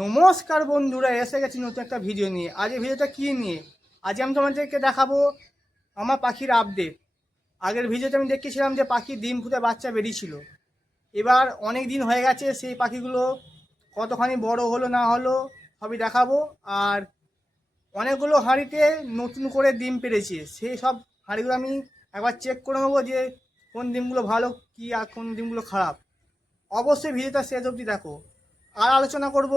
নমস্কার বন্ধুরা, এসে গেছি নতুন একটা ভিডিও নিয়ে। আজ এই ভিডিওটা কী নিয়ে? আজ আমি তোমাদেরকে দেখাবো আমার পাখির আপডেট। আগের ভিডিওতে আমি দেখেছিলাম যে পাখির ডিম ফুটে বাচ্চা বেরিয়েছিল। এবার অনেক দিন হয়ে গেছে, সেই পাখিগুলো কতখানি বড় হলো না হলো সবই দেখাবো। আর অনেকগুলো হাঁড়িতে নতুন করে ডিম পেড়েছে, সেই সব হাঁড়িগুলো আমি একবার চেক করে নেবো যে কোন ডিমগুলো ভালো কী আর কোন ডিমগুলো খারাপ। অবশ্যই ভিডিওটা শেষ অবধি দেখো। আর আলোচনা করব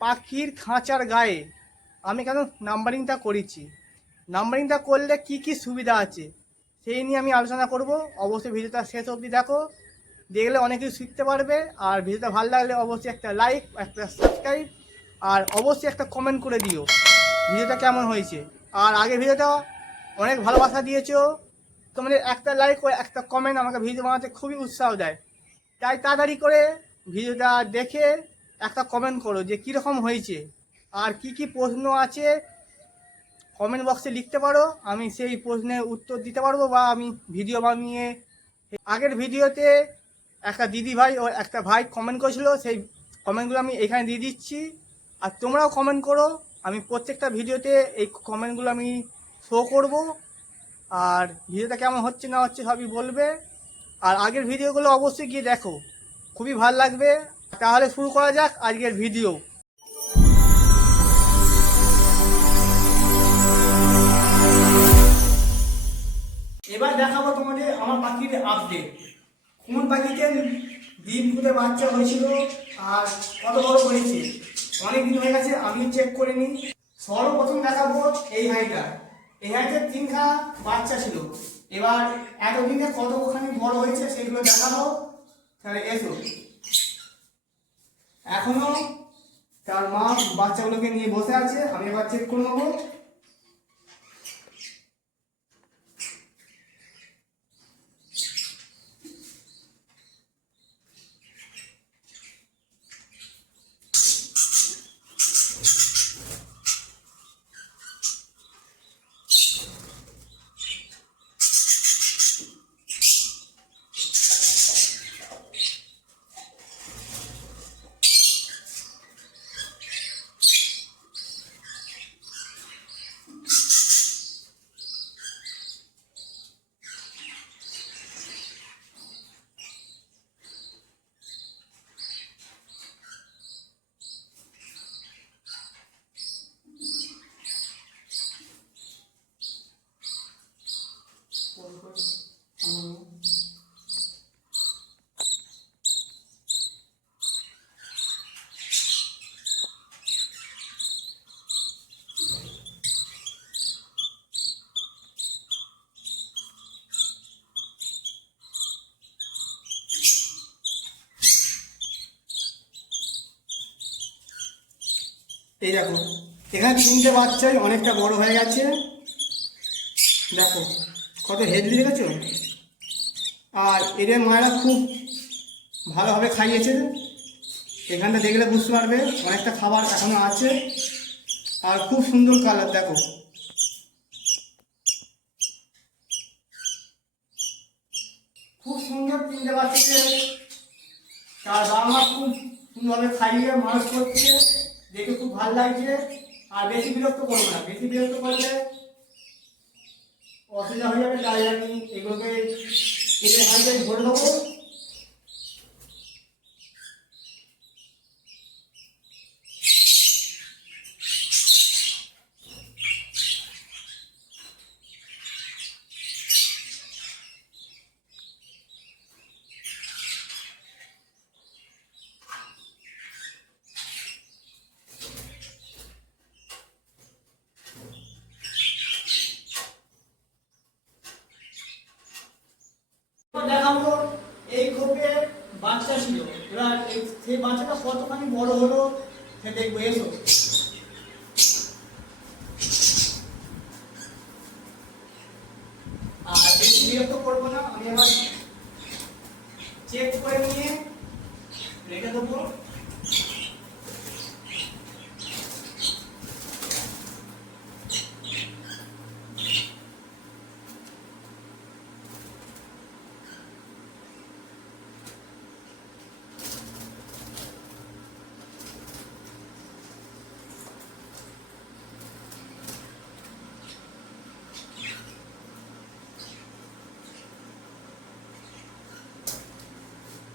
পাখির খাঁচার গায়ে আমি কেন নাম্বারিংটা করেছি, নাম্বারিংটা করলে কি কি সুবিধা আছে সেই নিয়ে আমি আলোচনা করব। অবশ্যই ভিডিওটা শেষ অবধি দেখো, দেখলে অনেক কিছু শিখতে পারবে। আর ভিডিওটা ভালো লাগলে অবশ্যই একটা লাইক, একটা সাবস্ক্রাইব, আর অবশ্যই একটা কমেন্ট করে দিও ভিডিওটা কেমন হয়েছে। আর আগে ভিডিওটা অনেক ভালোবাসা দিয়েছো, তোমাদের একটা লাইক ও একটা কমেন্ট আমাকে ভিডিও বানাতে খুবই উৎসাহ দেয়। তাই তাড়াতাড়ি করে ভিডিওটা দেখে একটা কমেন্ট করো যে কীরকম হয়েছে, আর কি কি প্রশ্ন আছে কমেন্ট বক্সে লিখতে পারো, আমি সেই প্রশ্নের উত্তর দিতে পারবো বা আমি ভিডিও বানিয়ে। আগের ভিডিওতে একটা দিদি ভাই ও একটা ভাই কমেন্ট করেছিল, সেই কমেন্টগুলো আমি এখানে দিয়ে দিচ্ছি। আর তোমরাও কমেন্ট করো, আমি প্রত্যেকটা ভিডিওতে এই কমেন্টগুলো আমি শো করব। আর ভিডিওটা কেমন হচ্ছে না হচ্ছে সবই বলবে। আর আগের ভিডিওগুলো অবশ্যই গিয়ে দেখো, খুবই ভালো লাগবে। তাহলে শুরু করা যাক আজকের ভিডিও। এবার দেখাবো তোমাদের আমার পাখির আপডেট, কোন পাখিতে ডিম ফুটে বাচ্চা হয়েছিল আর কত বড় হয়েছে। অনেক দিন হয়ে গেছে, আমি চেক করে নিই। সর্বপ্রথম দেখাবো এই হাঁড়িটা। এই হাঁড়িতে 3খানা বাচ্চা ছিল। এবার এতদিনে কতখানি বড় হয়েছে সেগুলো দেখাবো। তাহলে এসো, এখনো তার মা বাচ্চাগুলোকে নিয়ে বসে আছে, আমি এবার চেক করে নেবো। এই দেখো, এখানে 3টে বাচ্চাই অনেকটা বড় হয়ে গেছে। দেখো কত হেলদি দেখেছো। আর এদের মায়েরা খুব ভালোভাবে খাইয়েছে, এখানটা দেখলে বুঝতে পারবে অনেকটা খাবার এখনো আছে। আর খুব সুন্দর কালার দেখো। খুব সুন্দর 3টে বাচ্চাকে তার বাবা মা খুব সুন্দরভাবে খাইয়ে মানুষ করছে, দেখে খুব ভালো লাগছে। আর বেশি বিরক্ত করবো না, বেশি বিরক্ত করলে অসুবিধা হয়ে যাবে। তাই আমি এগুলোকে কেটে হাঁড়িতে ভরে দেবো। দেখাবো এই খোপে বাচ্চা ছিল, এবার সেই বাচ্চাটা কতখানি বড় হলো সে দেখবো। এসো, আর বেশি বিরক্ত করবো না, আমি এবার চেক করে নিয়ে রেখে দেবো।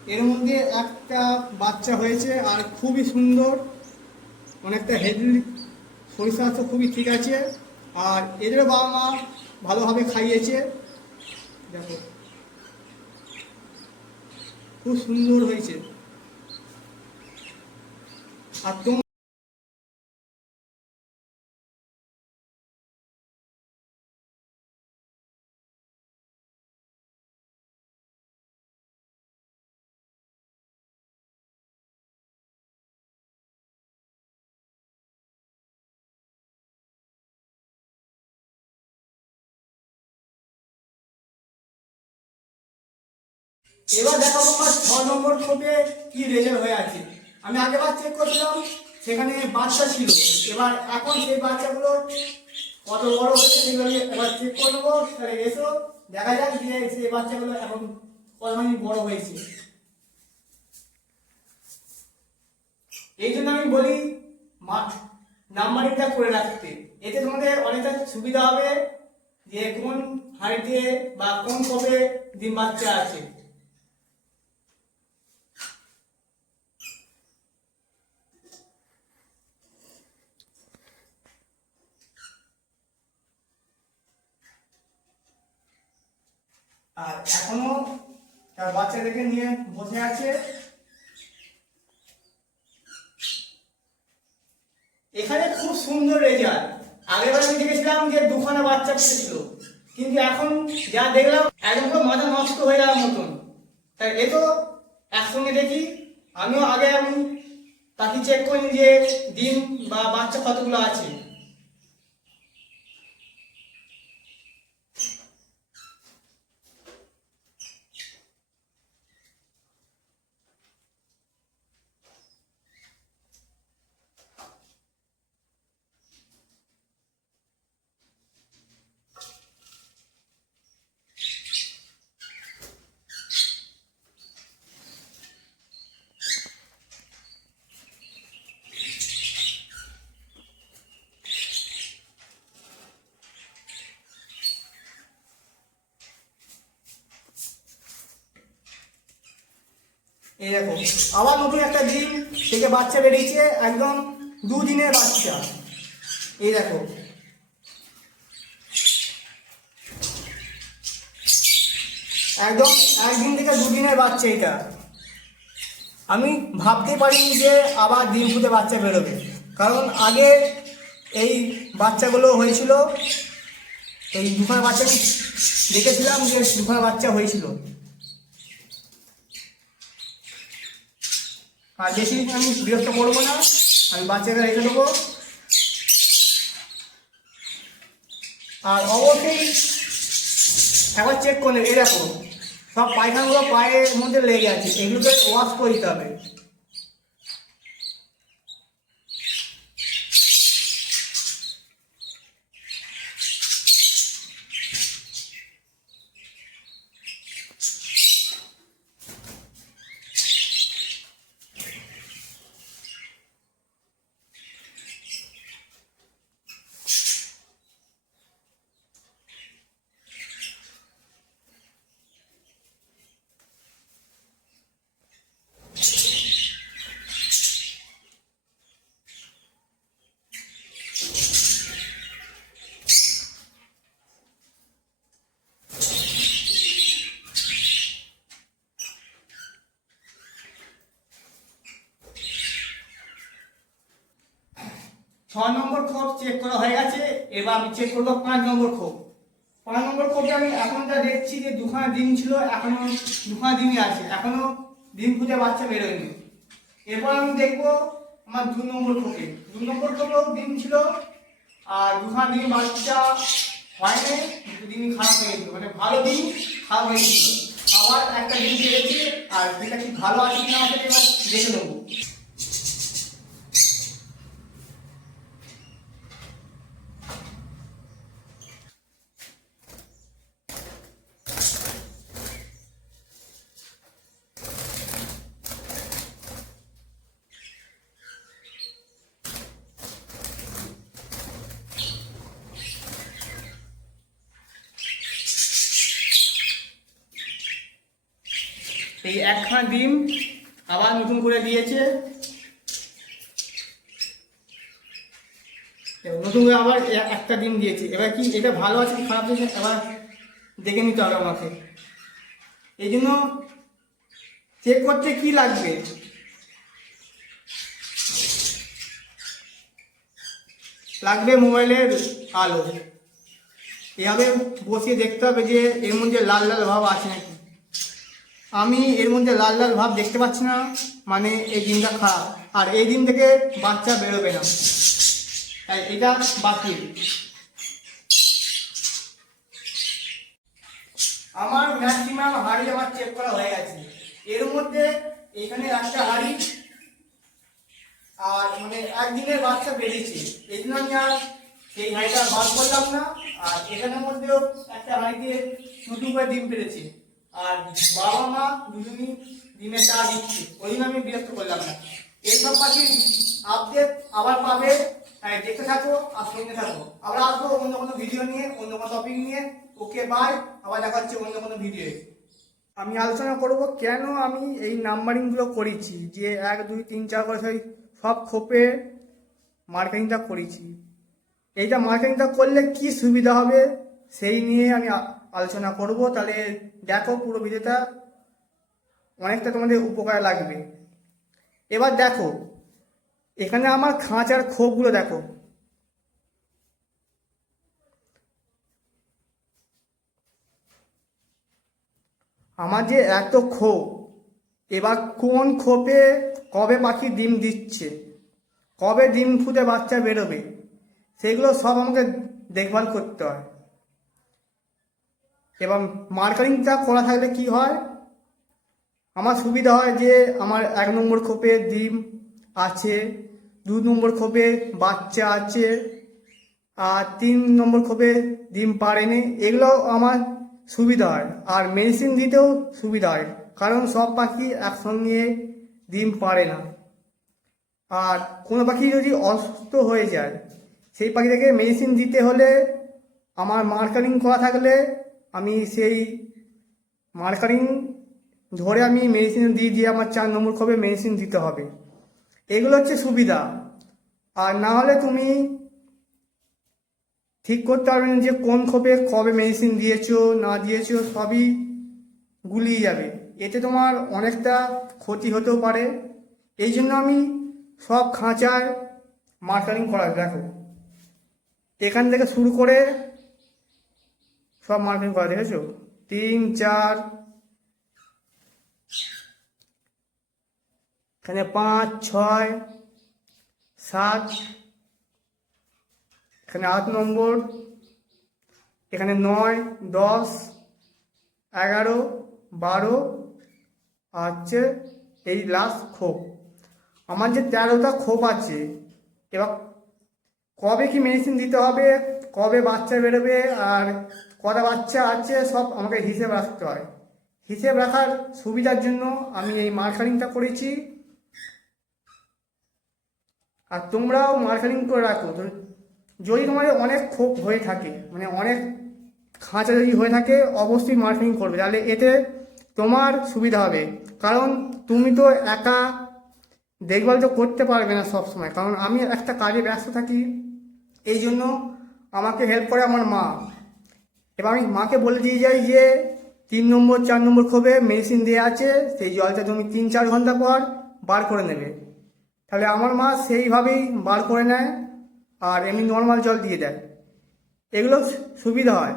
এর মধ্যে একটা বাচ্চা হয়েছে আর খুবই সুন্দর, অনেকটা হেলদি, শরীর স্বাস্থ্য খুবই ঠিক আছে। আর এদেরও বাবা মা ভালোভাবে খাইয়েছে, দেখো খুব সুন্দর হয়েছে। আর এবার দেখাবো আমার 6 নম্বর খোপে কি রেজাল্ট হয়ে আছে। আমি আগেবার চেক করছিলাম, সেখানে বাচ্চা ছিল। এবার এখন সেই বাচ্চাগুলো কত বড় হয়েছে সেগুলো এবার চেক করে নেবো। তাহলে এসো দেখা যাক যে সেই বাচ্চাগুলো এখন কতখানি বড় হয়েছে। এই জন্য আমি বলি নাম্বারিংটা করে রাখতে, এতে তোমাদের অনেকটা সুবিধা হবে যে কোন হাইটে বা কোন কবে ডিম বাচ্চা আছে। আর এখনো তার বাচ্চাদেরকে নিয়ে বসে আছে। এখানে খুব সুন্দর রেজাল্ট। আগেরবার আমি দেখেছিলাম যে 2খানা বাচ্চা ছিল, কিন্তু এখন যা দেখলাম একদম পুরো মাথা নষ্ট হয়ে যাওয়ার মতন। তাই এ তো একসঙ্গে দেখি, আমিও আগে আমি তাকে চেক করি যে ডিম বা বাচ্চা কতগুলো আছে। এই দেখো আবার নতুন একটা ডিম থেকে বাচ্চা বেরিয়েছে, একদম 2 দিনের বাচ্চা। এই দেখো একদম 1 দিন থেকে 2 দিনের বাচ্চা। এটা আমি ভাবতে পারিনি যে আবার ডিম ফুটে বাচ্চা বেরোবে, কারণ আগে এই বাচ্চাগুলো হয়েছিল, এই 2খানা বাচ্চা আমি দেখেছিলাম যে 2খানা বাচ্চা হয়েছিল। আর বেশি আমি বিরক্ত করবো না, আমি বাচ্চাকে রেখে দেবো। আর অবশ্যই একবার চেক করে নেবে। এই দেখো সব পায়খানাগুলো পায়ের মধ্যে লেগে আছে, এগুলোকে ওয়াশ করে দিতে হবে। ছ নম্বর খোপ চেক করা হয়ে গেছে। এবার আমি চেক করবো 5 নম্বর খোপ। 5 নম্বর খোপে আমি এখন যা দেখছি যে 2খানা ডিম ছিল, এখনো 2খানা ডিমই আছে, এখনো ডিম ফুটে বাচ্চা বেরোয়নি। এরপর আমি দেখবো আমার 2 নম্বর খোপে। 2 নম্বর খোপেও ডিম ছিল আর 2খানা ডিম বাচ্চা হয়নি, ডিম খারাপ হয়ে গেছিল, মানে ভালো ডিম খারাপ হয়ে গেছিল। আবার একটা ডিম পেয়েছি, আর সেটা কি ভালো আছে কিনা আমাকে এবার দেখে নেবো। এই এই একখানা ডিম আবার নতুন করে দিয়েছে, নতুন করে আবার একটা ডিম দিয়েছে। এবার কি এটা ভালো আছে কি খারাপ আছে আবার দেখে নিতে হবে আমাকে। এই জন্য চেক করতে কি লাগবে, লাগবে মোবাইলের আলো। এভাবে বসিয়ে দেখতে হবে যে এর মধ্যে লাল লাল ভাব আছে নাকি। আমি এর মধ্যে লাল লাল ভাব দেখতে পাচ্ছি না, মানে এই ডিমটা খারাপ, আর এই ডিম থেকে বাচ্চা বেরোবে না, তাই এটা বাতিল। আমার ম্যাক্সিমাম হাঁড়ি আমার চেক করা হয়ে গেছে। এর মধ্যে এখানে একটা হাঁড়ি আর মানে একদিনের বাচ্চা বেরিয়েছে, এই জন্য আমি আর সেই হাঁড়িটা বাদ করলাম না। আর এখানের মধ্যেও একটা হাঁড়িতে নতুন করে ডিম পেরেছে, আর বাবা মা দুজনই ডিমের চা দিচ্ছে, ওই জন্য আমি বিরক্ত করলাম না। এইসব পাখির আপডেট আবার পাবে, তাই দেখতে থাকো আর শুনতে থাকো। আবার আসবো অন্য কোনো ভিডিও নিয়ে, অন্য কোনো টপিক নিয়ে। ওকে বাই, আবার দেখা হচ্ছে অন্য কোনো ভিডিও। আমি আলোচনা করব কেন আমি এই নাম্বারিংগুলো করেছি, যে 1 2 3 4 করে সব খোপে মার্কেটিংটা করেছি। এইটা মার্কেটিংটা করলে কি সুবিধা হবে সেই নিয়ে আমি আলোচনা করব। তাহলে দেখো পুরো ভিডিওটা, অনেকটা তোমাদের উপকার লাগবে। এবার দেখো এখানে আমার খাঁচার খোপগুলো দেখো, আমার যে এত খোপ, এবার কোন খোপে কবে পাখি ডিম দিচ্ছে, কবে ডিম ফুটে বাচ্চা বেরোবে, সেগুলো সব আমাকে দেখভাল করতে হয়। এবং মার্কারিংটা করা থাকলে কি হয়, আমার সুবিধা হয় যে আমার 1 নম্বর খোপে ডিম আছে, 2 নম্বর খোপে বাচ্চা আছে, আর 3 নম্বর খোপে ডিম পারেনি, এগুলো আমার সুবিধা হয়। আর মেডিসিন দিতেও সুবিধা হয়, কারণ সব পাখি একসঙ্গে ডিম পারে না। আর কোনো পাখি যদি অসুস্থ হয়ে যায়, সেই পাখিটাকে মেডিসিন দিতে হলে আমার মার্কারিং করা থাকলে আমি সেই মার্কারিং ধরে আমি মেডিসিন দিয়ে আমার 4 নম্বর খোপে মেডিসিন দিতে হবে। এগুলো হচ্ছে সুবিধা। আর না হলে তুমি ঠিক করতে পারবে না যে কোন খোপে কবে মেডিসিন দিয়েছো না দিয়েছো, সবই গুলিয়ে যাবে, এতে তোমার অনেকটা ক্ষতি হতেও পারে। এই জন্য আমি সব খাঁচার মার্কারিং করা, দেখো এখান থেকে শুরু করে সব মার্কিং করা, দেখেছো 3 4, এখানে 5 6 7, এখানে 8 নম্বর, এখানে 9 10 11 12, আর হচ্ছে এই লাস্ট খোপ। আমার যে 13টা খোপ আছে, এবার কবে কি মেডিসিন দিতে হবে, কবে বাচ্চা বেরোবে, আর কটা বাচ্চা আছে, সব আমাকে হিসেব রাখতে হয়। হিসেব রাখার সুবিধার জন্য আমি এই মার্কারিংটা করেছি। আর তোমরাও মার্কারিং করে রাখো। যদি তোমাদের অনেক খোপ হয়ে থাকে, মানে অনেক খাঁচা যদি হয়ে থাকে, অবশ্যই মার্কারিং করবে, তাহলে এতে তোমার সুবিধা হবে। কারণ তুমি তো একা দেখভাল তো করতে পারবে না সব সময়, কারণ আমি একটা কাজে ব্যস্ত থাকি, এই জন্য আমাকে হেল্প করে আমার মা। এবার আমি মাকে বলে দিয়ে যাই যে 3 নম্বর 4 নম্বর খোপে মেডিসিন দেওয়া আছে, সেই জলটা তুমি 3 4 ঘন্টা পর বার করে নেবে। তাহলে আমার মা সেইভাবেই বার করে নেয়, আর এমনি নর্মাল জল দিয়ে দেয়। এগুলো সুবিধা হয়।